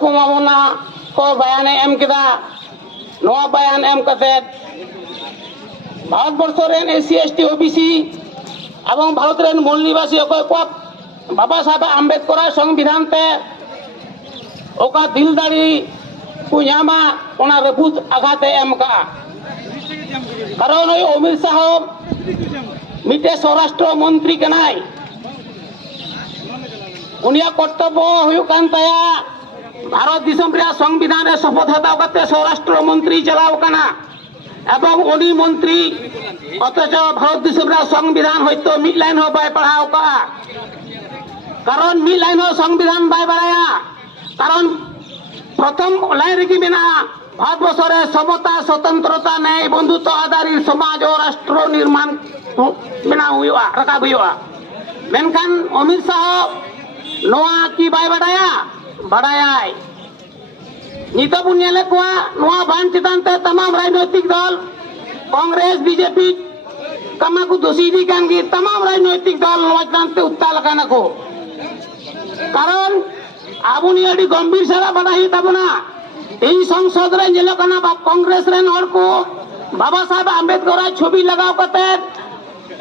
ᱦᱩᱠᱩᱢ ᱟᱵᱚᱱᱟ ᱠᱚ ᱵᱟᱭᱟᱱᱮ ᱮᱢ ᱠᱮᱫᱟ। ᱱᱚᱣᱟ ᱵᱟᱭᱟन ᱮᱢ ᱠᱟᱛᱮᱫ ভারতবর্ষ রেন এসসি এসটি ওবিসি এবং ভারত রেন মূল নিবাসী অকয় কো বাবা সাহেব আম্বেদকর সংবিধান তে ওকা দিলদারি কো ᱧᱟᱢᱟ ওনা রপুত আঘাতে এম কা কারণ ওই অমিত শাহ মিটে স্বরাষ্ট্র মন্ত্রী কানাই উনিয়া কর্তব্য হুয়ুক কান তায়া ভারত দিশম রে সংবিধান রে শপথ হাতাও কাতে স্বরাষ্ট্র মন্ত্রী চালাও কানা এবং উনি মন্ত্রী অথচ ভারত দিশম রে সংবিধান হয়তো মিড লাইন হো বাই পড়াও কা কারণ মিড লাইন হো সংবিধান বাই বাড়ায়া কারণ প্রথম লাইন রেকি মেনা ভারতবর্ষের সমতা স্বতন্ত্রতা ন্যায় বন্ধুত্ব আধারিত সমাজ ও রাষ্ট্র নির্মাণ বেনাও হুয়ুগা রাকাব হুয়ুগা মেনখান অমিত শাহ নোয়া কি বাই বাড়ায়া বাড়ায়াই নিত বুন নেলে কোয়া নোয়া বান চিতান তে तमाम राजनीतिक दल कांग्रेस बीजेपी कमा को दोषी दी कानगी तमाम राजनीतिक दल নোয়া চিতান তে উত্তাল কানা কো কারণ আবুনি আডি গম্ভীর সারা বাড়াই তাবনা এই সংসদ রে জেলো কানা বা कांग्रेस রেন হর কো বাবা সাহেব আম্বেদকর ছবি লাগাও কাতে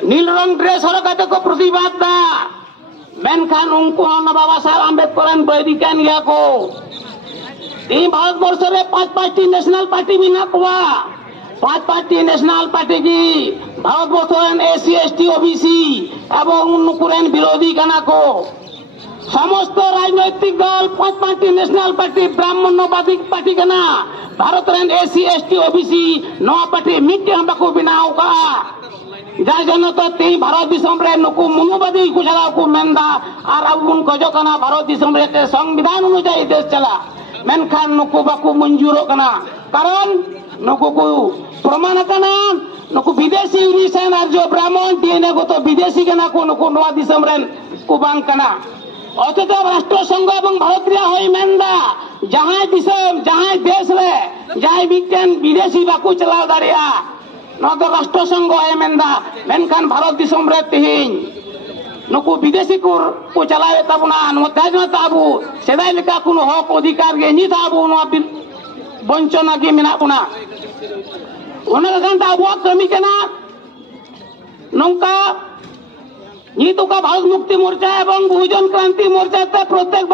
নীল রং ড্রেস হর কাতে কো প্রতিবাদ দা মেনখান উनको না বাবা সাহেব আম্বেদকর বৈদিকান গিয়া কো এই ভারতবর্ষ রে পাঁচটি ন্যাশনাল পার্টি বিনা কোয়া পাঁচটি ন্যাশনাল পার্টি কি ভারতবর্ষ এসসি এসটি ওবিসি এবং নুকুরেন বিরোধী কানা কো সমস্ত রাজনৈতিক দল পাঁচটি ন্যাশনাল পার্টি ব্রাহ্মণ্যবাদী পার্টি কানা ভারত রেন এসসি এসটি ওবিসি নয়া পার্টি মিটে হামবা কো বিনাও কা যার জন্য তো তেই ভারত দিশম রে নুকু মনুবাদী কুছালাও কো মেন্দা আর আবুন কজো কানা ভারত দিশম রে সংবিধান অনুযায়ী দেশ চলা মেনখান নুকু বাকু মঞ্জুরো কানা কারণ নুকু কো প্রমাণ কানা নুকু বিদেশি রিসেন আর जो ব্রাহ্মণ ডিএনএ গত বিদেশি কানা কো নুকু নোয়া দিশম রেন কো বাং কানা অথচ রাষ্ট্রসংঘ এবং ভারত রিয়া হই মেন্দা যাহাই দিশম যাহাই দেশ রে যাহাই বিজ্ঞান বিদেশি বাকু চালাও দাঁড়িয়া নতো রাষ্ট্রসংঘ হই মেন্দা মেনখান ভারত দিশম রে তিহিন নুকু বিদেশি কো চালাবে তাবনা নতাজ তাবু সেদাই লেকা কোনো হক অধিকার গে নি তাবু নো বঞ্চনা গে মিনা কোনা ওনা গান তাবু কমি কেনা নঙ্কা নিতুকা ভারত মুক্তি মোর্চা এবং বহুজন ক্রান্তি মোর্চাতে প্রত্যেক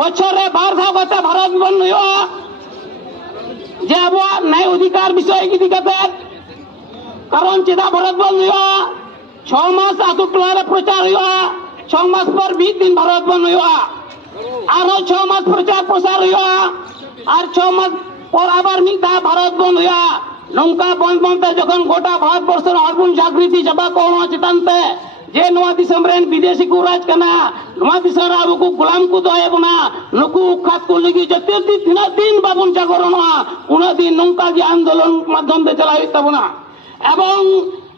বছরে বার ধাপ হতে ভারত বন্ধ হইয়া যে আবহাওয়া ন্যায় অধিকার বিষয় কি দিকাতে কারণ চেদা ভারত বন্ধ হইয়া 6 মাস আতু টলারে প্রচার হইয়া 6 মাস পর 20 দিন ভারত বন্ধ হইয়া আরো 6 মাস প্রচার প্রসার হইয়া আর 6 মাস পর আবার মিটা ভারত বন্ধ হইয়া নৌকা বন্ধ বন্ধ যখন গোটা ভারতবর্ষের হরবুন জাগৃতি জবা কোন চিতান্তে যে নোয়া দিশম রেন বিদেশি কো রাজ কানা নোয়া দিশম আবু কো গোলাম কো দয়ে বনা নুকু খাত কো লাগি জতে দিন বাবুন জাগরণ কোন দিন নৌকা যে আন্দোলন মাধ্যম তে চালাই তাবনা এবং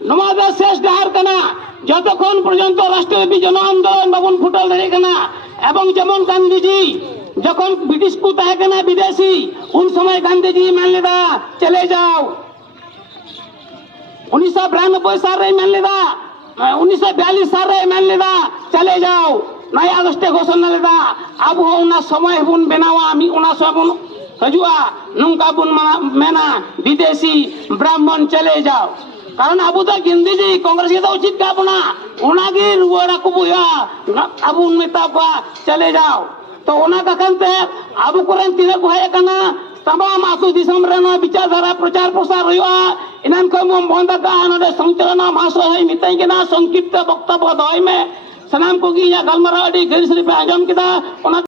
নোয়াদের শেষ ডাহার কানা যতক্ষণ পর্যন্ত রাষ্ট্রব্যাপী জন আন্দোলন বাবুন ফুটাল দাঁড়িয়ে কানা এবং যেমন গান্ধীজি যখন ব্রিটিশ কো তাহে কানা বিদেশি উন সময় গান্ধীজি মান লেদা চলে যাও 1992 साल रे मान लेदा 1942 साल रे मान लेदा चले जाओ 9 अगस्त घोषणा लेदा अब हो उना समय बुन बनावा मी उना सबुन हजुआ नंका बुन मेना विदेशी ब्राह्मण चले जाओ कारण अब तो गांधीजी कांग्रेस के तो उचित का बना उनागी रुवाड़ा को बुया अब उन नेता को चले जाओ तो उना का कंते अब कुरन तिने को है कना तमाम आसु दिसम रेना विचारधारा प्रचार प्रसार हुआ इनान को बंद का नडे संचलन भाषण है मिताई के ना संक्षिप्त वक्तव्य दय में सलाम को की या गलमराडी गैर शरीफ आजम किदा